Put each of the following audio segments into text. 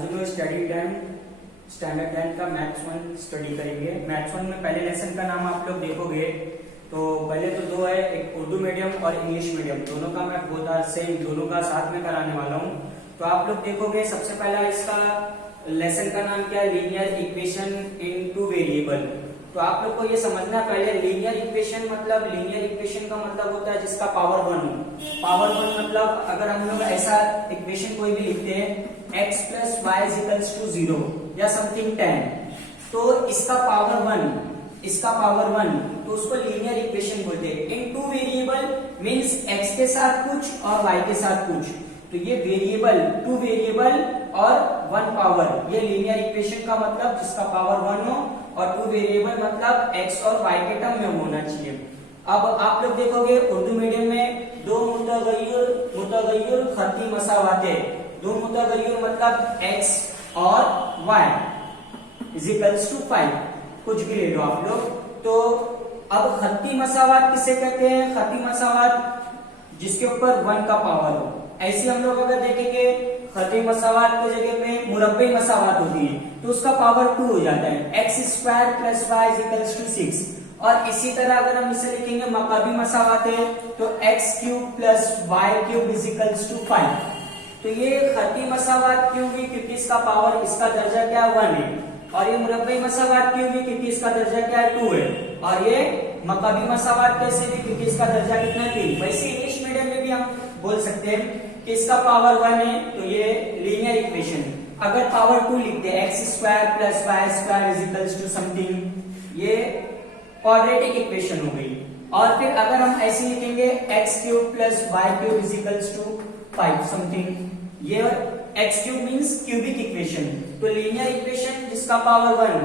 आज जो study time standard 10 का मैथ्स 1 स्टडी करेंगे। मैथ्स 1 में पहले लेसन का नाम आप लोग देखोगे तो पहले तो दो है, एक उर्दू मीडियम और इंग्लिश मीडियम, दोनों का मैं बहुत सेम दोनों का साथ में कराने वाला हूँ। तो आप लोग देखोगे सबसे पहला इसका लेसन का नाम क्या है, linear equation in two variable. तो आप लोग को ये समझना पहले लीनियर इक्वेशन मतलब, लीनियर इक्वेशन का मतलब होता है जिसका पावर 1 हो। पावर 1 मतलब अगर हम लोग ऐसा इक्वेशन कोई भी लिखते हैं x plus y equals to 0 या समथिंग 10, तो इसका पावर 1, इसका पावर 1, तो उसको लीनियर इक्वेशन बोलते हैं। इन टू वेरिएबल मींस x के साथ कुछ और y के साथ कुछ, तो ये वेरिएबल, टू वेरिएबल और 1 पावर, ये लीनियर इक्वेशन का मतलब जिसका पावर 1 हो और टू वेरिएबल मतलब x और y के टर्म में होना चाहिए। अब आप लोग देखोगे उर्दू मीडियम में दो मुतगय्यर खती मसावाते, दो मुतगय्यर मतलब x और y इक्वल्स टू 5, कुछ भी ले लो आप लोग। तो अब खती मसावात किसे कहते हैं, खती मसावात जिसके ऊपर 1 का पावर हो। ऐसे हम लोग अगर देखेंगे खती मसावात की जगह पे मुरब्बी मसावात होती है तो उसका पावर 2 हो जाता है, x square plus y equals to 6। और इसी तरह अगर हम इसे लिखेंगे मकाबी मसावात है तो x cube plus y cube equals to 5। तो ये खती मसावात क्यों हुई, क्योंकि इसका पावर, इसका दर्जा क्या 1 है, और ये मुरब्बी मसावात क्यों हुई, क्योंकि इसका दर्जा क्या 2 है, और ये मकाबी मसावात कैसे भी, क्योंकि इसका दर्जा कितना 3। वैसे इंग्लिश मीडियम में भी हम बोल सकते हैं कि इसका पावर 1 है तो ये लीनियर इक्वेशन। अगर पावर 2 लिखते हैं x square plus y square equals to something, ये क्वाड्रेटिक इक्वेशन हो गई। और फिर अगर हम ऐसे लिखेंगे x cube plus y cube equals to 5 something, ये x cube means cubic equation. तो लीनियर इक्वेशन जिसका पावर 1,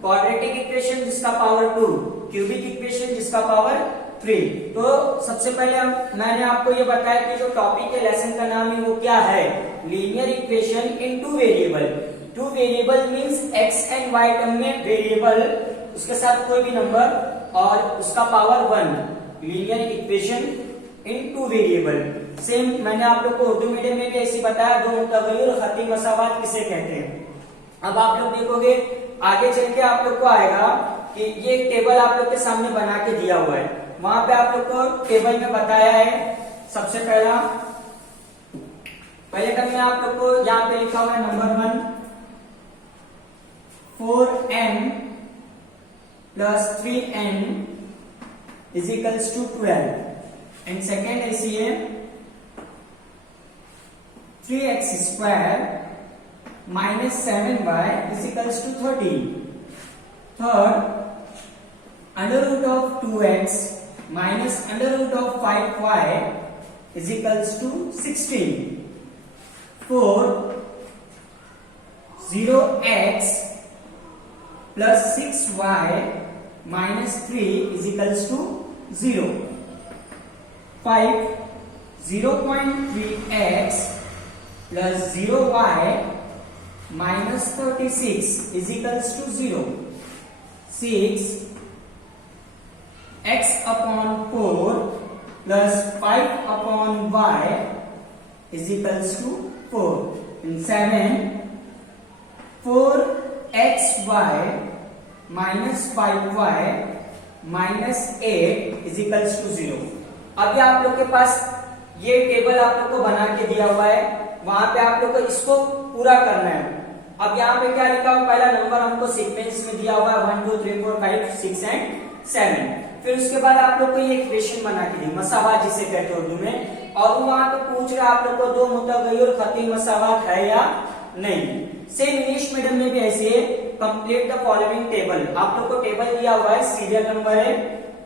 क्वाड्रेटिक इक्वेशन जिसका पावर 2, क्यूबिक इक्वेशन जिसका पावर 3। तो सबसे पहले मैंने आपको ये बताया कि जो टॉपिक है लेसन का नाम है वो क्या है, linear equation in two variable. Two variable means x and y term में वेरिएबल, उसके साथ कोई भी नंबर और उसका power 1, linear equation in two variable. Same मैंने आप लोग को उर्दू मीडियम में भी ऐसे बताया, दो मुतगय्यर खती मसावात किसे कहते हैं। अब आप लोग देखोगे आगे चल के आप लोग को आएगा कि ये टेबल आप लोग के सामने बना के दिया हुआ है, वहां पे आप लोग को टेबल में बताया है। सबसे पहले टर्म में आप लोग को यहाँ पे लिखा हुआ है number 1 4n plus 3n equals to 12, and second ऐसी है 3x square minus 7y equals to 13। Third under root of 2x minus under root of 5y equals to 16। Fourth 0x plus 6y minus 3 equals to 0। 5 0.3x plus 0y minus 36 equals to 0। 6 x upon 4 plus 5 upon y is equals to 4. And 7 4xy minus 5y minus 8 is equals to 0. अभी आप लोग के पास ये table आप लोग को बना के दिया हुआ है, वहां पे आप लोग को इसको पूरा करना है। अब यहाँ पे क्या लिखा हुआ, पहला नंबर हमको सीक्वेंस में दिया हुआ है 1 2 3 4 5 6 एंड 7। फिर उसके बाद आप लोग को ये इक्वेशन बना के दी, मसावात जिसे कहते हैं उर्दू में, और वहां पे पूछ रहा है आप लोग को दो मुतगय्यर खती मसावात है या नहीं। सेम इंग्लिश मीडियम में भी ऐसे है, कंप्लीट द फॉलोइंग टेबल। आप लोग को टेबल दिया हुआ है, सीरियल नंबर है,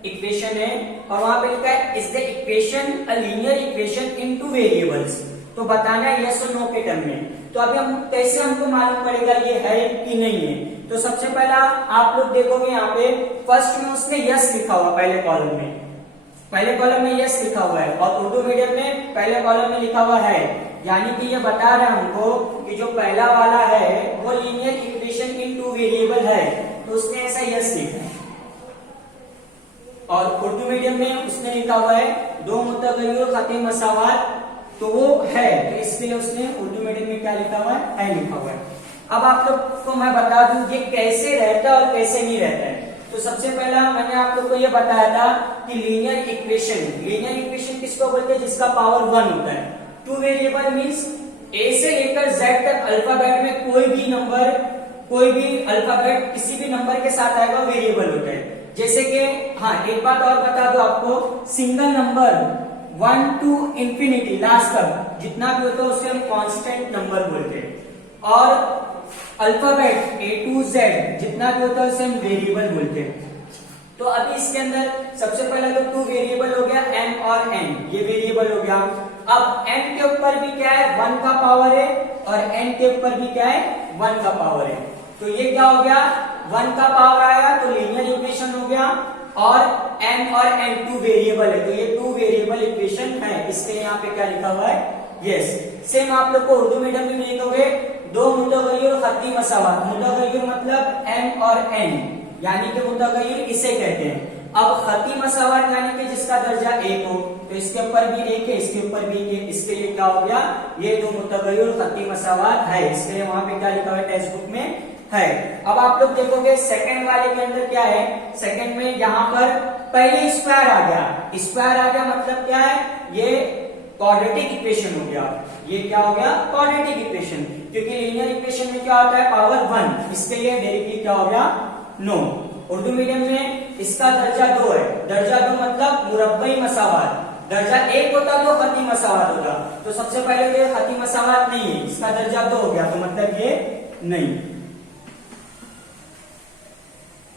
इक्वेशन है, और वहां पे लिखा है is the equation a linear equation in two variables. तो बताना है यस और नो के टर्म में। तो अभी हम कैसे हमको मालूम पड़ेगा ये है कि नहीं है। तो सबसे पहला आप लोग देखोगे यहाँ पे फर्स्ट में उसने यस लिखा हुआ, पहले कॉलम में यस लिखा हुआ है, और उर्दू मीडियम में पहले कॉलम में लिखा हुआ है। यानी कि ये बता रहा है हमको कि जो पहला वाला है वो linear equation in two variable है, तो उसने ऐसा यस लिखा है। और उर्दू मीडियम में उसने लिखा हुआ है दो मुतगय्यर खती मसावात तो वो है, तो इसके लिए उसने उर्दू मीडियम में क्या लिखा हुआ है लिखा हुआ है। अब आप लोग को मैं बता दूं ये कैसे रहता है और कैसे नहीं रहता है। तो सबसे पहला मैंने आप लोग को ये बताया था कि लीनियर इक्वेशन किसको बोलते हैं, जिसका पावर 1 होता है। टू वेरिएबल मींस ए से लेकर जेड तक अल्फाबेट में कोई भी अल्फाबेट किसी भी नंबर के साथ आएगा वेरिएबल होता है। जैसे कि हाँ एक बात और बता दो आपको, single number 1 to infinity last तक जितना भी होता है उसे हम कांस्टेंट नंबर बोलते हैं। और अल्फाबेट A to Z जितना भी होता है उसे हम वेरिएबल बोलते हैं। तो अभी इसके अंदर सबसे पहला तो 2 वेरिएबल हो गया m और n, ये वेरिएबल हो गया। अब m के ऊपर भी क्या है 1 का पावर है और n के ऊपर भी क्या है 1 का पावर है। तो ये क्या हो गया 1 का पावर आया तो लीनियर इक्वेशन हो गया। और m और n 2 वेरिएबल है तो ये 2 वेरिएबल इक्वेशन है। इसके यहाँ पे क्या लिखा हुआ है यस। सेम आप लोग को उर्दू मीडियम में लिखोगे दो मुतगय्यर खत्ती मसावात। मुतगय्यर मतलब m और n यानी कि मुतगय्यर इसे कहते हैं। अब खत्ती मसावात यानी कि जिसका दर्जा 1 हो, तो इसके ऊपर भी 1 है इसके ऊपर भी 1 है, इसके लिए क्या हो गया ये दो मुतगय्यर खत्ती मसावात है। इसलिए वहां पे क्या लिखा हुआ है टेक्स्ट बुक में है। अब आप लोग देखोगे सेकंड वाले के अंदर क्या है, सेकंड में यहाँ पर पहले स्क्वायर आ गया मतलब क्या है ये क्वाड्रेटिक इक्वेशन हो गया। ये क्या हो गया क्वाड्रेटिक इक्वेशन, क्योंकि लीनियर इक्वेशन में क्या होता है पावर 1, इसके लिए डायरेक्टली क्या हो गया 9। उर्दू मीडियम में इसका दर्जा 2 है। दर्जा 2 मतलब मुरब्बई मसावात। दर्जा 1 होता तो खत्ती मसावात होता, तो सबसे पहले तो ये खत्ती मसावात नहीं है, इसका दर्जा 2 हो गया तो मतलब ये नहीं।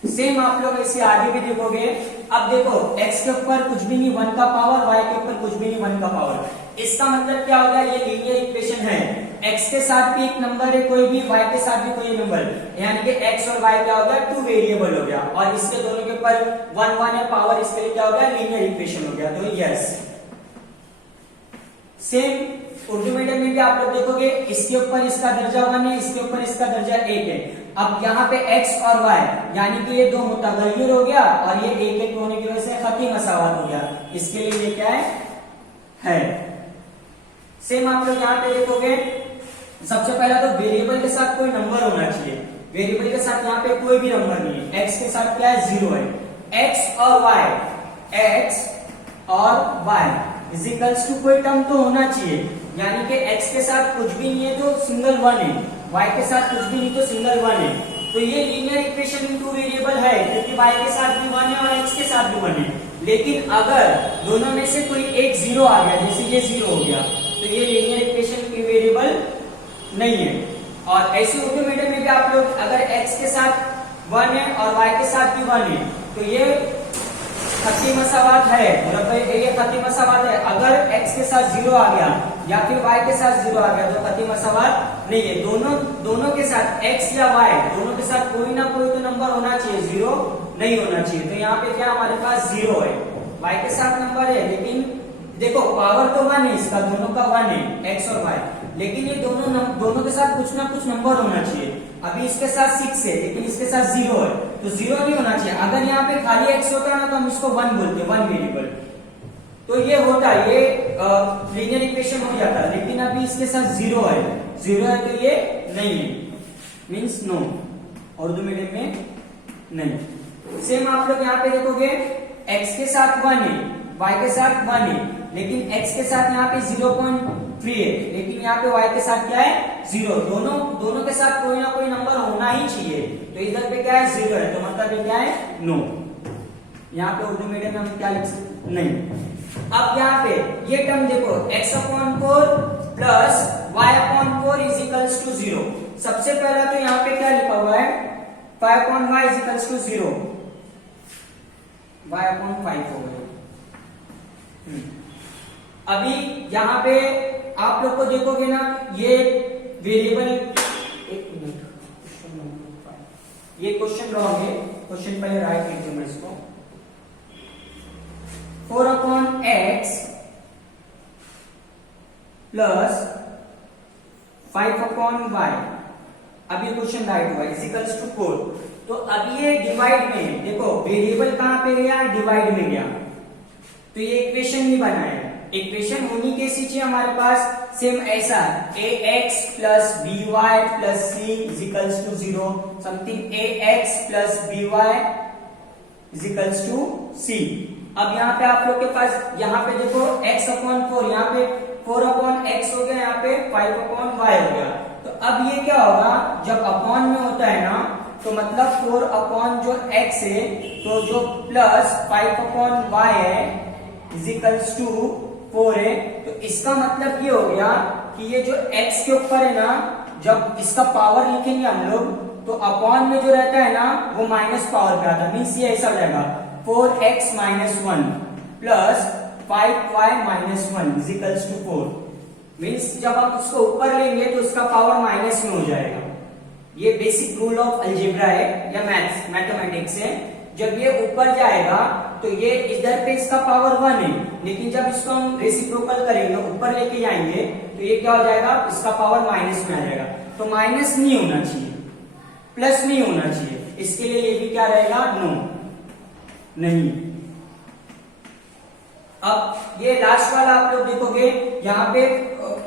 सेम आप लोग इसे आगे भी देखोगे। अब देखो x के ऊपर कुछ भी नहीं 1 का पावर, y के ऊपर कुछ भी नहीं 1 का पावर। इसका मतलब क्या होगा ये लीनियर इक्वेशन है। x के साथ भी एक नंबर है कोई भी, y के साथ भी कोई नंबर, यानी कि x और y क्या हो गया 2 वेरिएबल हो गया और इसके दोनों के ऊपर 1 1 है पावर, इसके लिए क्या हो गया लीनियर इक्वेशन हो गया। तो यस सेम उर्दू मीडियम में भी आप लोग देखोगे इसके ऊपर इसका दर्जा 1 है, इसके ऊपर इसका दर्जा 1 है। अब यहाँ पे x और y यानी कि ये दो मुतगय्यर हो गया और ये एक एक होने की वजह से खत्ती मसावात हो गया, इसके लिए ये क्या है। सेम आप लोग यहाँ पे देखोगे सबसे पहला तो वेरिएबल के साथ कोई नंबर होना चाहिए। वेरिएबल के साथ यहाँ पे कोई भी नंबर नहीं है। x के साथ क्या है 0 है। x और y इजिकल्स टू कोई टर्म तो होना चाहिए, यानी कि x के साथ कुछ भी नहीं है तो सिंगल 1 है, y के साथ कुछ भी नहीं तो सिंगल 1 है। तो ये लीनियर इक्वेशन में 2 वेरिएबल है क्योंकि y के साथ भी 1 है और x के साथ भी 1 है। लेकिन अगर दोनों में से कोई एक 0 आ गया, जैसे ये 0 हो गया, तो ये लीनियर इक्वेशन की वेरिएबल नहीं है। और ऐसे उर्दू मीडियम में भी आप लोग अगर x के साथ 1 है और y के साथ भी 1 है तो ये खत्ती मसावात है, ये खत्ती मसावात है। अगर x के साथ 0 आ गया या फिर y के साथ 0 आ गया तो खत्ती मसावात नहीं है। दोनों के साथ x या y दोनों के साथ कोई ना कोई तो नंबर होना चाहिए, 0 नहीं होना चाहिए। तो यहाँ पे क्या हमारे पास 0 है, y के साथ नंबर है लेकिन देखो पावर तो 1 है इसका, दोनों का 1 है x और y, लेकिन ये दोनों के साथ कुछ ना कुछ नंबर होना चाहिए। अभी इसके साथ 6 है लेकिन इसके साथ 0 है तो 0 नहीं होना चाहिए। अगर यहाँ पे खाली x होता है ना तो हम इसको 1 बोलते हैं, 1 वेरिएबल, तो ये होता है, ये लीनियर इक्वेशन हो जाता है। लेकिन अभी इसके साथ 0 है तो ये नहीं है, मीन्स नो, उर्दू मीडियम में नहीं। सेम आप लोग यहाँ पे देखोगे x के साथ 1 है, y के साथ 1 है, लेकिन x के साथ यहाँ पे 0.3 है, लेकिन यहाँ पे y के साथ क्या है 0। दोनों के साथ कोई ना कोई नंबर होना ही चाहिए, तो इधर पे क्या है 0 है तो मतलब ये क्या है नो। यहाँ पे उर्दू मीडियम में हम क्या लिख सकते नहीं। अब यहाँ पे ये टर्म देखो x/4 plus y/4 is equals to 0। सबसे पहला तो यहाँ पे क्या लिखा हुआ है 5/y is equals to 0, y/5 हो गया। अभी यहाँ पे आप लोग को देखोगे ना ये वेरिएबल, एक मिनट, क्वेश्चन नंबर 5, ये क्वेश्चन रॉन्ग है, क्वेश्चन पहले राइट लिख दूंगा इसको। 4/x प्लस 5/y, अब ये क्वेश्चन राइट हुआ इज इक्वल्स टू 4। तो अब ये डिवाइड में है, देखो वेरिएबल कहां पे गया डिवाइड में गया, तो ये इक्वेशन नहीं बना है। इक्वेशन होनी कैसी चाहिए हमारे पास, सेम ऐसा ax plus by plus c equals to 0, something ax plus by equals to c। अब यहाँ पे आप लोग के पास, यहाँ पे देखो x अपॉन 4, यहाँ पे 4 अपॉन x हो गया, यहाँ पे 5 अपॉन y हो गया। तो अब ये क्या होगा, जब अपॉन में होता है ना, तो मतलब 4 अपॉन जो x है, तो जो प्लस 5 अपॉन y है इजिकल्स टू 4 है। तो इसका मतलब ये हो गया कि ये जो x के ऊपर है ना, जब इसका पावर लिखेंगे हम लोग, तो अपॉन में जो रहता है ना वो माइनस पावर पे आता है। मीन्स ये ऐसा हो जाएगा 4x minus 1 plus 5y minus 1 equals to 4। Means जब हम उसको ऊपर लेंगे तो उसका पावर माइनस में हो जाएगा। ये बेसिक रूल ऑफ अलजेब्रा है या मैथमेटिक्स है। जब ये ऊपर जाएगा तो ये इधर पे इसका पावर 1 है, लेकिन जब इसको हम रेसिप्रोकल करेंगे, ऊपर लेके जाएंगे, तो ये क्या हो जाएगा, इसका पावर माइनस में आ जाएगा। तो माइनस नहीं होना चाहिए, प्लस नहीं होना चाहिए, इसके लिए ये भी क्या रहेगा, नो, नहीं। अब ये लास्ट वाला आप लोग देखोगे, यहाँ पे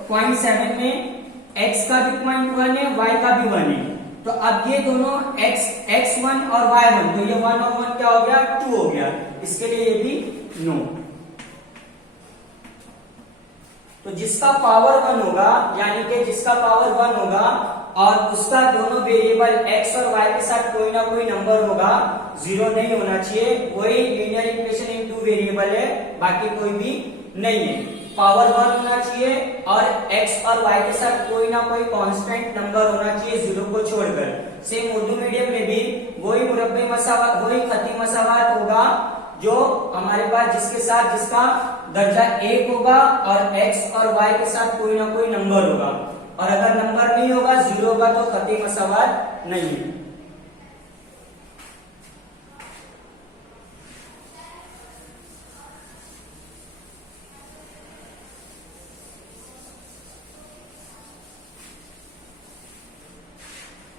पॉइंट 7 में x का भी पॉइंट 1 है, y का भी 1 है। तो अब ये दोनों x1 और y1, तो ये 1 और 1 क्या हो गया, 2 हो गया। इसके लिए ये भी नो। तो जिसका पावर 1 होगा, यानी कि जिसका पावर 1 होगा और उसका दोनों वेरिएबल x और y के साथ कोई ना कोई नंबर होगा, 0 नहीं होना चाहिए, वही लीनियर इक्वेशन इन 2 वेरिएबल है, बाकी कोई भी नहीं है। पावर 1 होना चाहिए और x और y के साथ कोई ना कोई कांस्टेंट नंबर होना चाहिए 0 को छोड़कर। सेम उर्दू मीडियम में भी वही मुरब्बे मसावात, वही खती मसावात होगा जो हमारे पास, जिसके साथ जिसका दर्जा 1 होगा और x और y के साथ कोई ना कोई नंबर होगा, और अगर नंबर नहीं होगा, 0 होगा, तो खती मसावात नहीं है।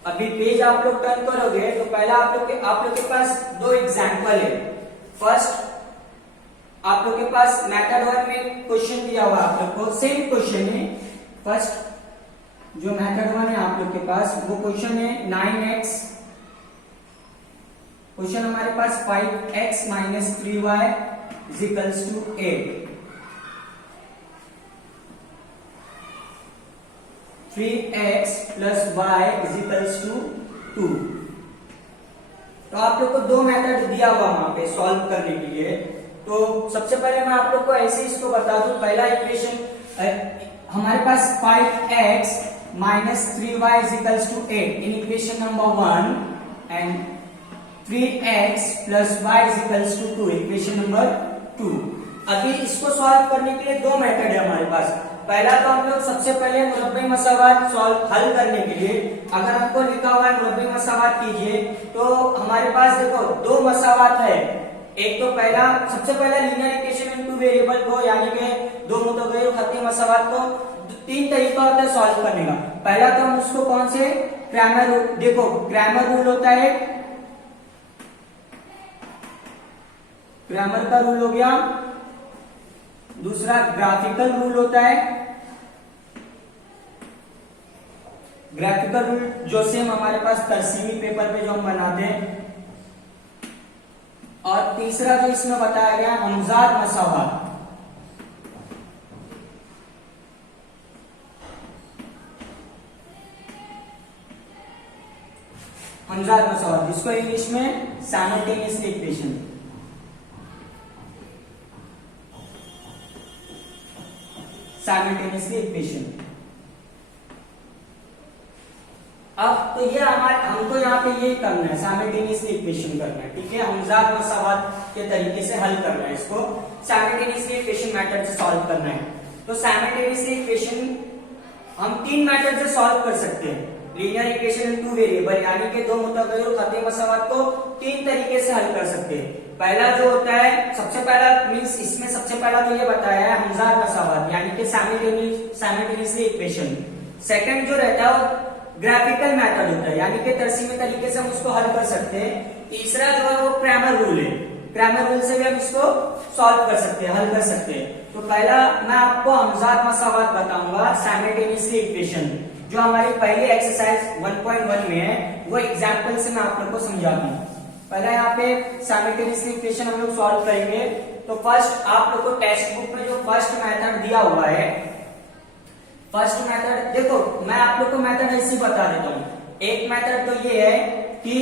अभी पेज आप लोग टर्न करोगे तो पहला आप लोग के पास 2 एग्जांपल है। फर्स्ट आप लोग के पास मेथड 1 में क्वेश्चन दिया हुआ आप लोग को, सेम क्वेश्चन है। फर्स्ट जो मेथड 1 है आप लोग के पास, वो क्वेश्चन है 9x, क्वेश्चन हमारे पास 5x minus 3y equals to 8, 3x plus y equals to 2। तो आप लोग को 2 मेथड दिया हुआ वहां पे सॉल्व करने के लिए। तो सबसे पहले मैं आप लोग को ऐसे इसको बता दूं, पहला इक्वेशन हमारे पास 5x minus 3y equals to 8 in equation number 1 and 3x plus y equals to 2 equation number 2। अभी इसको सॉल्व करने के लिए 2 मेथड है हमारे पास। पहला तो हम लोग सबसे पहले मुरब्बे मसावात सॉल्व हल करने के लिए, अगर हमको लिखा हुआ है मुरब्बे मसावात कीजिए, तो हमारे पास देखो 2 मसावात है। एक तो पहला, सबसे पहला लीनियर इक्वेशन इन 2 वेरिएबल को, यानी कि 2 मुतगय्यर खती मसावात को 3 तरीका होता है सॉल्व करने का। पहला तो हम उसको कौन से, क्रैमर रूल, देखो क्रैमर रूल होता है, क्रैमर का रूल हो गया। दूसरा ग्राफिकल रूल होता है, ग्राफिकल रूल जो सेम हमारे पास तरसीमी पेपर पे जो हम बनाते हैं। और तीसरा जो इसमें बताया गया हमजाद मसावात। हमजाद मसावात जिसको इंग्लिश में साइमल्टेनियस इक्वेशन, साइमल्टेनियसली इक्वेशन। अब तो ये हमको यहाँ पे ये करना है, साइमल्टेनियसली इक्वेशन करना है, ठीक है। हमजाद मसावात के तरीके से हल करना है, इसको साइमल्टेनियसली इक्वेशन मेथड से सॉल्व करना है। तो साइमल्टेनियसली इक्वेशन हम 3 मेथड से सॉल्व कर सकते हैं। लीनियर इक्वेशन इन 2 वेरिएबल, यानी कि 2 मुतगय्यर खती मसावात को 3 तरीके से हल कर सकते हैं। पहला जो होता है, सबसे पहला मींस इसमें सबसे पहला तो ये बताया है हमजाद मसावात, यानी कि साइमल्टेनियसली इक्वेशन। सेकंड जो रहता है वो ग्राफिकल मेथड होता है, यानी कि तरसीमी तरीके से हम उसको हल कर सकते हैं। तीसरा जो है वो क्रैमर रूल है, क्रैमर रूल से भी हम इसको सॉल्व कर सकते हैं, हल कर सकते हैं। तो पहला मैं आपको हमजाद मसावत बताऊंगा साइमल्टेनियसली इक्वेशन, जो हमारी पहली एक्सरसाइज 1.1 में है, वो एग्जांपल से मैं आप लोग को समझा दूं। पहला यहाँ पे साइमल्टेनियसली इक्वेशन हम लोग सॉल्व करेंगे। तो फर्स्ट आप लोग को टेक्स्ट बुक में जो फर्स्ट मेथड दिया हुआ है, फर्स्ट मेथड देखो मैं आप लोग को मेथड ऐसे बता देता हूँ। एक मेथड तो ये है कि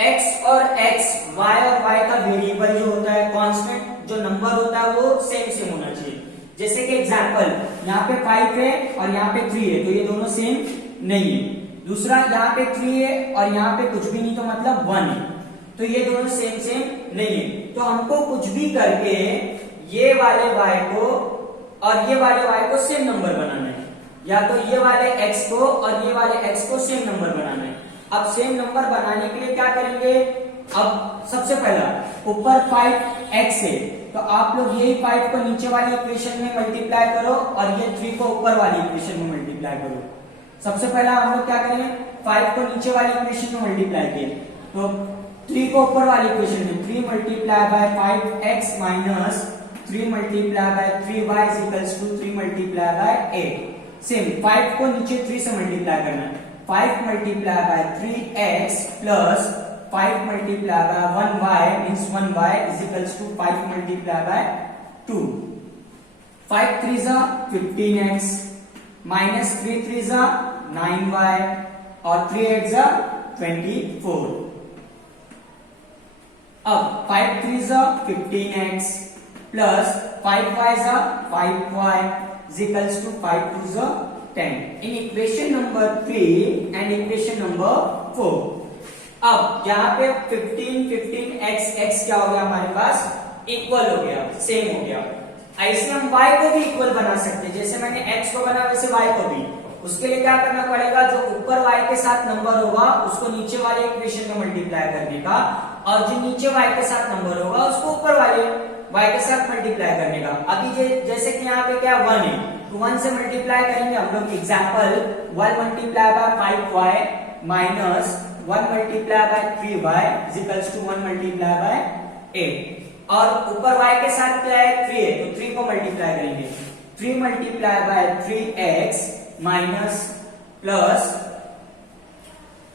x और x, y और y का वेरिएबल जो होता है, कांस्टेंट जो नंबर होता है वो सेम सेम होना चाहिए। जैसे कि एग्जांपल यहाँ पे 5 है और यहाँ पे 3 है, तो ये दोनों सेम नहीं है। दूसरा यहाँ पे 3 है और यहाँ पे कुछ भी नहीं, तो मतलब 1 है, तो ये दोनों सेम सेम नहीं है। तो हमको कुछ भी करके ये वाले y को और ये वाले y को सेम नंबर बनाना है, या तो ये वाले x को और ये वाले x को सेम नंबर बनाना है। अब सेम नंबर बनाने के लिए क्या करेंगे, अब सबसे पहला ऊपर 5x है, तो आप लोग यही 5 को नीचे वाली इक्वेशन में मल्टीप्लाई करो और ये 3 को ऊपर वाली इक्वेशन में मल्टीप्लाई करो। सबसे पहला हम लोग क्या करेंगे, 5 को नीचे वाली इक्वेशन में मल्टीप्लाई किए, तो 3 को ऊपर वाली इक्वेशन में 3 multiply by 5x minus 3 multiply by 3y is equals to 3 multiply by 8। Same 5 को नीचे 3 से मल्टीप्लाई करना है, 5 multiply by 3x plus 5 multiply by 1y means 1y is equals to 5 multiply by 2। 5 3 जा 15x माइनस 3 3 जा 9y और 3 8 जा 24। अब 5 3 जा 15x प्लस 5y जा 5y is equals to 5 2 is 10 in equation number 3 and equation number 4। अब यहाँ पे 15 x क्या हो गया हमारे पास, इक्वल हो गया, सेम हो गया। ऐसे हम y को भी इक्वल बना सकते हैं, जैसे मैंने x को बना वैसे y को भी। उसके लिए क्या करना पड़ेगा, जो ऊपर y के साथ नंबर होगा उसको नीचे वाले इक्वेशन में मल्टीप्लाई करने का, और जो नीचे y के साथ नंबर होगा उसको ऊपर वाले y के साथ मल्टीप्लाई करने का। अभी जैसे कि यहाँ पे क्या 1 है, तो 1 से मल्टीप्लाई करेंगे हम लोग। Example 1 multiply by 5y minus 1 multiply by 3y is equals to 1 multiply by 8, और ऊपर y के साथ क्या है 3 है, तो 3 को मल्टीप्लाई करेंगे। 3 multiply by 3x minus plus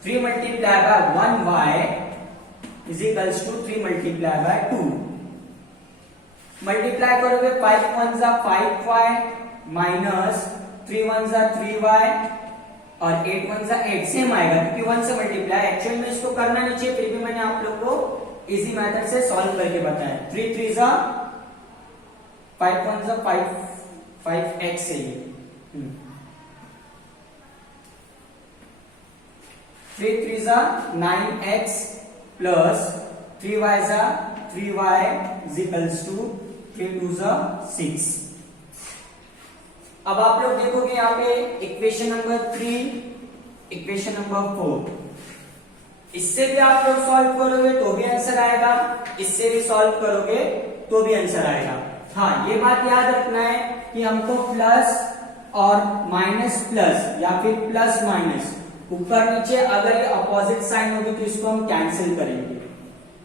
3 multiply by 1y is equals to 3 multiply by 2। Multiply करोगे 5 1 जा 5y माइनस 3 1 जा 3y और 8 1 जा 8, सेम आएगा क्योंकि 1 से मल्टीप्लाई। एक्चुअल में इसको करना नहीं चाहिए, फिर भी मैंने आप लोग को इजी मेथड से सॉल्व करके बताया। 3 3 जा 5 1 जा 5x है ये, 3 3 जा 9x प्लस 3y जा 3y इज इक्वल्स टू 3 2 जा 6। अब आप लोग देखोगे यहाँ पे इक्वेशन नंबर 3, इक्वेशन नंबर 4, इससे भी आप लोग सॉल्व करोगे तो भी आंसर आएगा, इससे भी सॉल्व करोगे तो भी आंसर आएगा। हाँ, ये बात याद रखना है कि हमको प्लस और माइनस प्लस या फिर प्लस माइनस ऊपर नीचे अगर ये अपोजिट साइन होगी तो इसको हम कैंसिल करेंगे।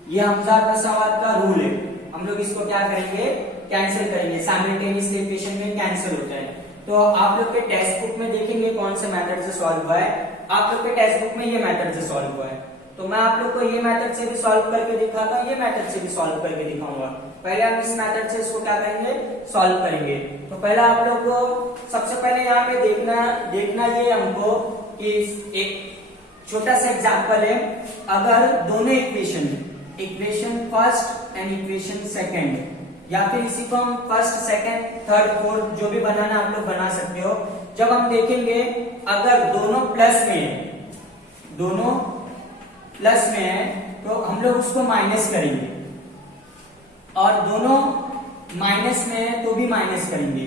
ये हमजाद मसावत का रूल है, हम लोग इसको क्या करेंगे, कैंसिल करेंगे। साइमल्टेनियसली इक्वेशन में कैंसिल होता है। तो आप लोग के टेक्स्ट बुक में देखेंगे कौन से मेथड से सॉल्व हुआ है, आप लोग के टेक्स्ट बुक में ये मेथड से सॉल्व हुआ है, तो मैं आप लोग को ये मेथड से भी सॉल्व करके दिखाता हूँ, ये मेथड से भी सॉल्व करके दिखाऊंगा। पहले हम इस मेथड से इसको क्या करेंगे, सॉल्व करेंगे। तो पहले आप लोग को सबसे पहले यहाँ पे देखना ये हमको कि एक छोटा सा एग्जांपल है। अगर दोनों equation first and equation second, या फिर इसी को हम फर्स्ट सेकंड थर्ड फोर्थ जो भी बनाना आप लोग बना सकते हो। जब हम देखेंगे अगर दोनों प्लस में है तो हम लोग उसको माइनस करेंगे, और दोनों माइनस में है तो भी माइनस करेंगे।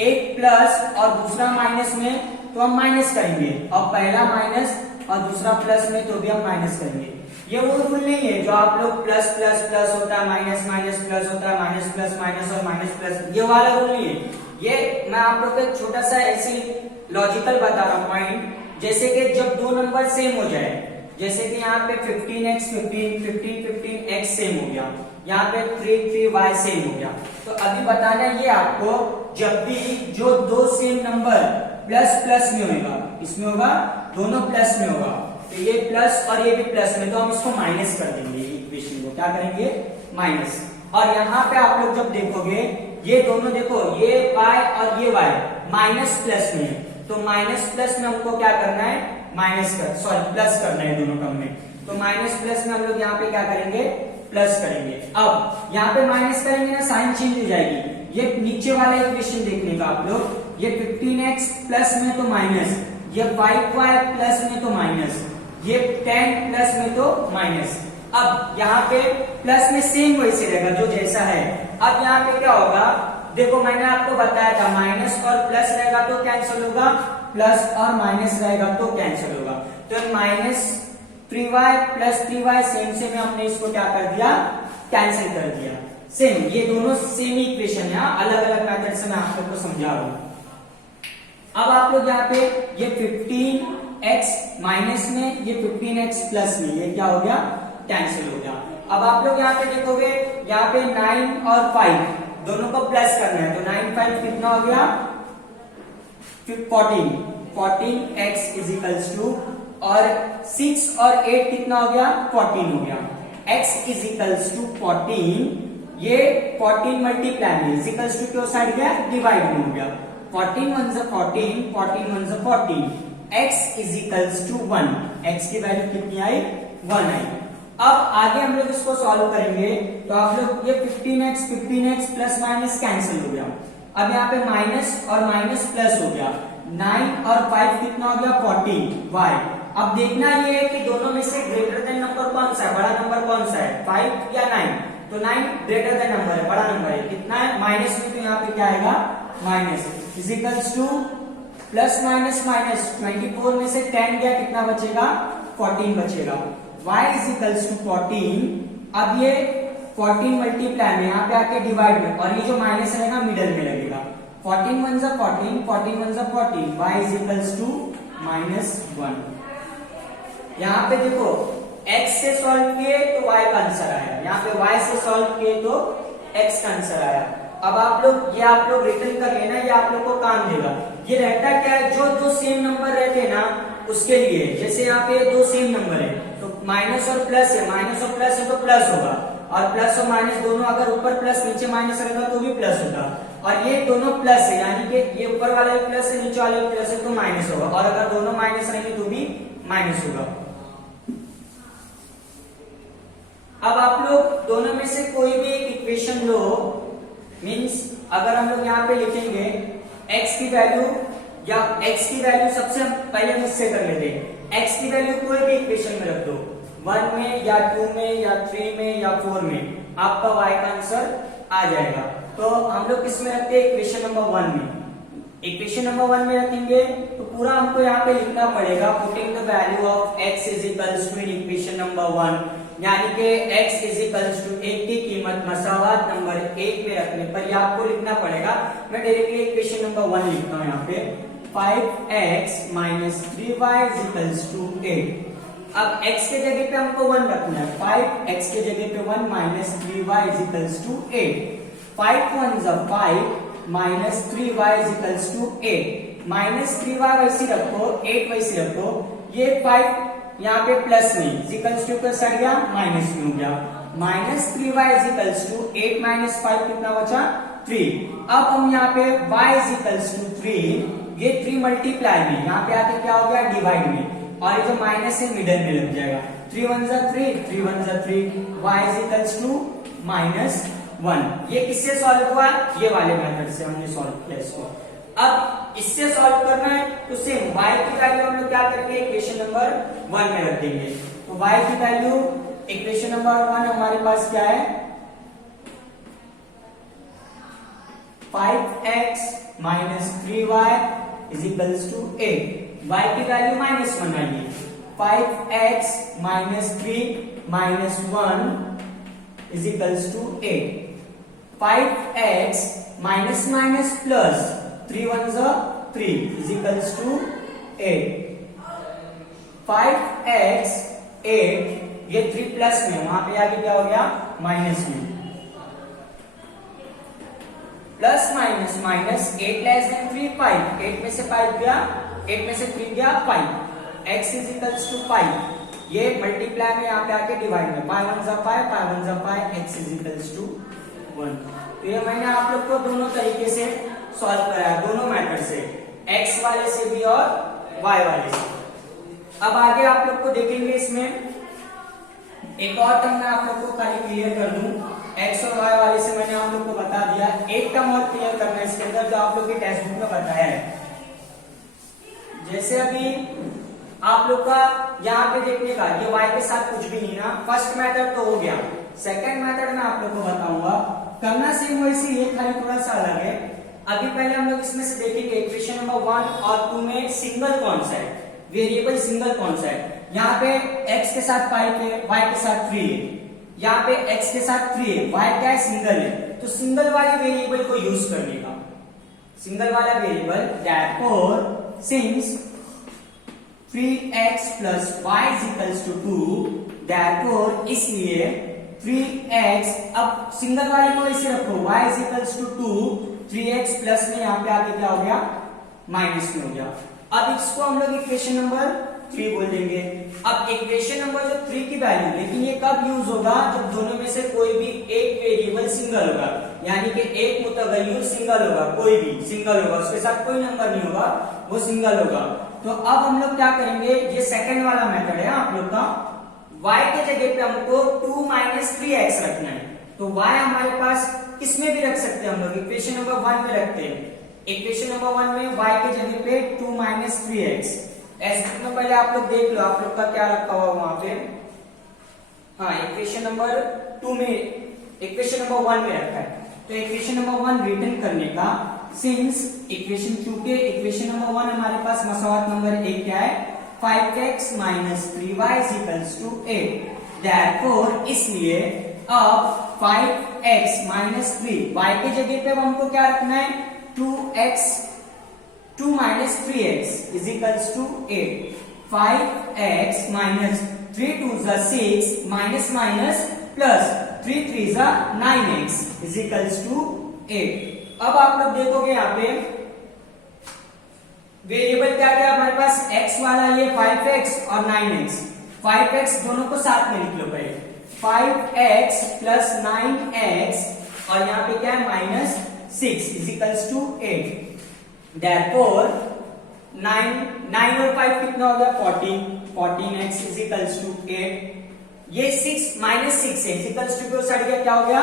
एक प्लस और दूसरा माइनस में तो हम माइनस करेंगे, और पहला माइनस और दूसरा प्लस में तो भी हम माइनस करेंगे। ये वो रूल नहीं है जो आप लोग प्लस प्लस प्लस होता है, माइनस माइनस प्लस होता है, माइनस प्लस माइनस और माइनस प्लस, ये वाला रूल नहीं है। ये मैं आप लोग को छोटा सा ऐसी लॉजिकल बता रहा हूँ पॉइंट, जैसे कि जब दो नंबर सेम हो जाए, जैसे कि यहाँ पे 15x 15 सेम हो गया, यहाँ पे 3 सेम हो गया। तो अभी बताना ये आपको, जब भी जो दो सेम नंबर प्लस प्लस में होगा, इसमें होगा दोनों प्लस में होगा, तो ये प्लस और ये भी प्लस में, तो हम इसको माइनस कर देंगे, इक्वेशन को क्या करेंगे माइनस। और यहाँ पे आप लोग जब देखोगे ये दोनों देखो, ये y और ये y माइनस प्लस में है, तो माइनस प्लस में हमको क्या करना है प्लस करना है दोनों टर्म में। तो माइनस प्लस में हम लोग यहाँ पे क्या करेंगे प्लस करेंगे। अब यहाँ पे माइनस करेंगे ना, साइन चेंज हो जाएगी। ये नीचे वाला इक्वेशन देखने का आप लोग, ये 15x प्लस में तो माइनस, ये 5y प्लस में तो माइनस, ये 10 प्लस में तो माइनस। अब यहाँ पे प्लस में सेम वैसे रहेगा जो जैसा है। अब यहाँ पे क्या होगा, देखो मैंने आपको बताया था माइनस और प्लस रहेगा तो कैंसिल होगा, प्लस और माइनस रहेगा तो कैंसिल होगा। तो minus 3y plus 3y same में हमने इसको क्या कर दिया कैंसिल कर दिया। सेम, ये दोनों सेम इक्वेशन है, अलग अलग मेथड से मैं आप लोग को समझा रहा हूं। अब आप लोग यहाँ पे ये 15x माइनस में, ये 15x प्लस में, ये क्या हो गया कैंसिल हो गया। अब आप लोग यहाँ पे देखोगे, यहाँ पे 9 और 5 दोनों को प्लस करना है, तो 9 5 कितना हो गया 14x इज इक्वल्स टू, और 6 और 8 कितना हो गया 14 हो गया। x इज इक्वल्स टू 14, ये 14 मल्टीप्लाई में इज इक्वल्स टू क्यों साइड गया डिवाइड में हो गया, 14 1 जा 14, 14 1 जा 14, x is equals to 1, x की वैल्यू कितनी आई 1 आई। अब आगे हम लोग इसको सॉल्व करेंगे, तो आप लोग ये 15x प्लस माइनस कैंसिल हो गया। अब यहाँ पे माइनस और माइनस प्लस हो गया, 9 और 5 कितना हो गया 14y। अब देखना ये है कि दोनों में से ग्रेटर देन नंबर कौन सा है, बड़ा नंबर कौन सा है 5 या 9, तो 9 ग्रेटर देन नंबर है, बड़ा नंबर है, कितना है माइनस में, तो यहाँ पे क्या आएगा minus is equals two plus minus minus, 24 में से 10 गया कितना बचेगा 14 बचेगा, y इज इक्वल्स टू 14। अब ये 14 मल्टीप्लाई में यहाँ पे आके डिवाइड में, और ये जो माइनस रहेगा मिडल में लगेगा, 14 1 जा 14, 14 1 जा 14, y इज इक्वल्स टू -1। यहाँ पे देखो x से सॉल्व किए तो y का आंसर आया, यहाँ पे y से सॉल्व किए तो x का आंसर आया। अब आप लोग रिटर्न कर लेना, ये आप लोग को काम देगा। ये रहता क्या है, जो दो सेम नंबर रहते हैं ना उसके लिए, जैसे यहाँ पे दो सेम नंबर है तो माइनस और प्लस है, माइनस और प्लस है तो प्लस होगा, और प्लस और माइनस दोनों अगर ऊपर प्लस नीचे माइनस रहेगा तो भी प्लस होगा, और ये दोनों प्लस है यानी कि ये ऊपर वाला भी प्लस है नीचे वाला भी प्लस है तो माइनस होगा, और अगर दोनों माइनस रहेंगे तो भी माइनस होगा। अब आप लोग दोनों में से कोई भी एक इक्वेशन लो, मींस अगर हम लोग यहाँ पे लिखेंगे x की वैल्यू, या x की वैल्यू सबसे पहले मुझसे कर लेते हैं, x की वैल्यू कोई भी इक्वेशन में रख दो, 1 में या 2 में या 3 में या 4 में, आपका y का आंसर आ जाएगा। तो हम लोग किसमें रखते हैं इक्वेशन नंबर 1 में, इक्वेशन नंबर 1 में रखेंगे तो पूरा हमको यहाँ पे लिखना पड़ेगा, putting the value of x is equals to in equation number 1, यानी कि x इज इक्वल्स टू 1 की कीमत मसावात नंबर 1 में रखने पर ये आपको लिखना पड़ेगा। मैं डायरेक्टली इक्वेशन नंबर 1 लिखता हूँ यहाँ पे, 5x minus 3y is equals to 8। अब x के जगह पे हमको 1 रखना है, 5x के जगह पे 1 minus 3y is equals to 8, 5 1 is 5 minus 3y is equals to 8, minus 3y वैसी रखो 8 वैसी रखो, ये 5 यहाँ पे प्लस में इक्वल्स टू का सट गया माइनस में हो गया, minus 3y is equals to 8 minus 5 कितना बचा 3। अब हम यहाँ पे y is equals to 3, ये 3 मल्टीप्लाई में यहाँ पे आके क्या हो गया डिवाइड में, और ये जो माइनस है मिडल में लग जाएगा, 3 1 जा 3, 3 1 जा 3, y is equals to -1। ये किससे सॉल्व हुआ, ये वाले मेथड से हमने सॉल्व किया इसको। अब इससे सॉल्व करना है तो सेम y की वैल्यू हम लोग क्या करेंगे इक्वेशन नंबर 1 में रख देंगे, तो y की वैल्यू इक्वेशन नंबर 1 हमारे पास क्या है 5x minus 3y is equals to 8, y की वैल्यू -1 आएगी, 5x minus 3 minus 1 is equals to 8, 5x minus minus plus 3 1 is 3 is equals to 8, 5x 8, ये 3 प्लस में, वहां पे आगे क्या हो गया माइनस में, plus minus minus 8 less than 3 5, 8 में से 5 गया, 8 में से 3 गया 5, x इज इक्वल्स टू 5, ये मल्टीप्लाई में यहाँ पे आके डिवाइड में 5 1 जा 5, 5 1 जा 5, x इज इक्वल्स टू 1। तो ये मैंने आप लोग को दोनों तरीके से सॉल्व कराया, दोनों मेथड से, x वाले से भी और y वाले से। अब आगे आप लोग को देखेंगे इसमें एक और टर्म मैं आप लोग को खाली क्लियर कर दूं, x और y वाले से मैंने आप लोग को बता दिया, एक टर्म और क्लियर करना है इसके अंदर जो आप लोग की टेक्स्ट बुक में बताया है। जैसे अभी आप लोग का यहाँ पे देखने का, ये y के साथ कुछ भी नहीं ना, फर्स्ट मेथड तो हो गया, सेकंड मेथड मैं आप लोग को बताऊंगा, करना सेम वैसे, ये खाली थोड़ा सा अलग है। अभी पहले हम लोग इसमें से देखेंगे इक्वेशन नंबर 1 और 2 में सिंगल कौन सा है, वेरिएबल सिंगल कौन सा है। यहाँ पे x के साथ 5 है, y के साथ 3 है, यहाँ पे x के साथ 3 है, y क्या है सिंगल है, तो सिंगल वाले वेरिएबल को यूज करने का, सिंगल वाला variable, therefore since 3x plus y is equals to 2, therefore इसलिए 3x, अब सिंगल वाले को ऐसे रखो, y is equals to 2, 3x plus में यहाँ पे आके क्या हो गया माइनस में हो गया। अब इसको हम लोग इक्वेशन नंबर 3 बोल देंगे। अब इक्वेशन नंबर जो 3 की वैल्यू, लेकिन ये कब यूज होगा, जब दोनों में से कोई भी एक वेरिएबल सिंगल होगा, यानी कि एक मुतगय्यर सिंगल होगा, कोई भी सिंगल होगा, उसके साथ कोई नंबर नहीं होगा, वो सिंगल होगा। तो अब हम लोग क्या करेंगे, ये सेकंड वाला मेथड है आप लोग का, y के जगह पे हमको 2 माइनस 3x रखना है, तो y हमारे पास किसमें भी रख सकते हैं हम लोग, इक्वेशन नंबर 1 में रखते हैं, इक्वेशन नंबर 1 में y के जगह पे 2 माइनस 3x, ऐसे में पहले आप लोग देख लो आप लोग का क्या रखा हुआ वहां पे, हाँ इक्वेशन नंबर 2 में, इक्वेशन नंबर 1 में रखा है, तो इक्वेशन नंबर 1 रिटर्न करने का, सिंस इक्वेशन, क्योंकि इक्वेशन नंबर 1 हमारे पास मसवात नंबर 1 क्या है, 5x minus 3y is equals to 8, therefore इसलिए अब 5x माइनस 3, y के जगह पे अब हमको क्या रखना है, 2 minus 3x is equals to 8, 5x minus 3 2 जा 6 माइनस माइनस प्लस 3 3 जा 9x इज इक्वल्स टू 8। अब आप लोग देखोगे यहाँ पे वेरिएबल क्या क्या हमारे पास, x वाला ये 5x और 9x, 5x दोनों को साथ में लिख लो पहले, 5x प्लस 9x और यहाँ पे क्या है minus 6 is equals to 8, therefore 9 और 5 कितना हो गया 14x इज इक्वल्स टू 8, ये 6 माइनस 6 है, इज इक्वल्स टू को साइड क्या हो गया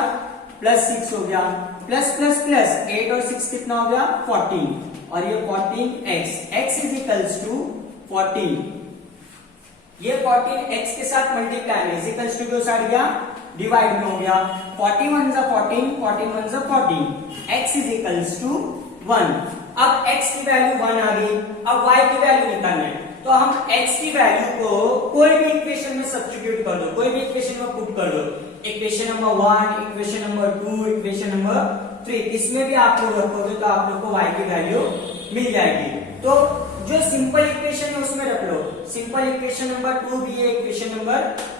प्लस 6 हो गया, प्लस प्लस प्लस 8 और 6 कितना हो गया 14, और ये 14x, x is equals to 14, ये 14x के साथ मल्टीप्लाई में, इज इक्वल्स टू को साइड गया डिवाइड में हो गया, 41 जा 14, 41 जा 14, x इज इक्वल्स टू 1। अब x की वैल्यू 1 आ गई, अब y की वैल्यू निकालना है, तो हम x की वैल्यू को कोई भी इक्वेशन में सब्स्टिट्यूट कर दो, कोई भी इक्वेशन में पुट कर दो, equation number 1, equation number 2, equation number 3, इसमें भी आप लोग रखोगे तो आप लोग को y की वैल्यू मिल जाएगी। तो जो सिंपल इक्वेशन है उसमें रख लो, सिंपल इक्वेशन नंबर 2 भी है, इक्वेशन नंबर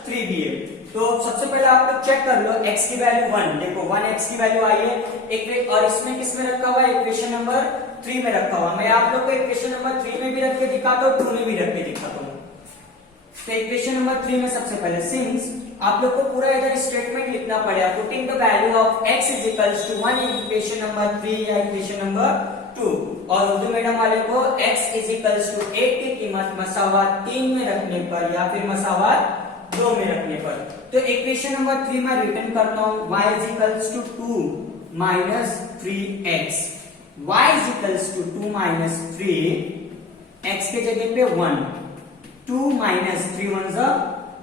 3 भी है। तो सबसे पहले आप लोग चेक कर लो, x की वैल्यू 1, देखो 1x की वैल्यू आई है एक, और इसमें किसमें रखा हुआ है, इक्वेशन नंबर 3 में रखा हुआ। मैं आप लोग को इक्वेशन नंबर 3 में भी रख के दिखाता हूँ, 2 में भी रख के दिखाता हूँ। तो इक्वेशन नंबर 3 में सबसे पहले सिंस आप लोग को पूरा इधर स्टेटमेंट लिखना पड़ेगा, putting the value of x is equals to 1 in equation number 3 या इक्वेशन नंबर 2, और उर्दू मीडियम वाले को x इज इक्वल्स टू 8 की कीमत मसावात 3 में रखने पर या फिर मसावात 2 में रखने पर। तो इक्वेशन नंबर 3 में रिटर्न करता हूं, y is equals to 2 minus 3x, y is equals to 2 minus 3, x के जगह पे 1, 2 माइनस 3 1 जा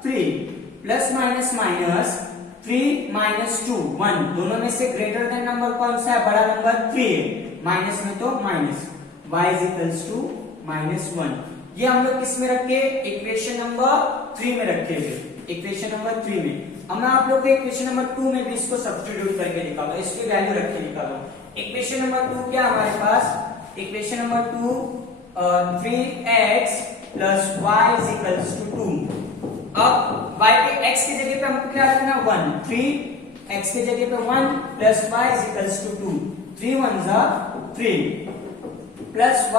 3, प्लस माइनस माइनस 3 माइनस 2 1, दोनों में से ग्रेटर देन नंबर कौन सा है, बड़ा नंबर 3 है, माइनस में तो minus, y is equals to minus 1। ये हम लोग किस में रखे, इक्वेशन नंबर 3 में रखे हुए, इक्वेशन नंबर 3 में। अब मैं आप लोग को इक्वेशन नंबर 2 में भी इसको सब्स्टिट्यूट करके दिखाऊंगा, इसकी वैल्यू रख के दिखाऊंगा। इक्वेशन नंबर 2 क्या हमारे पास, equation number 2 3x plus y is equals to 2। अब y के x की जगह पे हमको क्या रखना 1, 3 x की जगह पे 1 plus y is equals to 2, 3 1 जा 3 प्लस y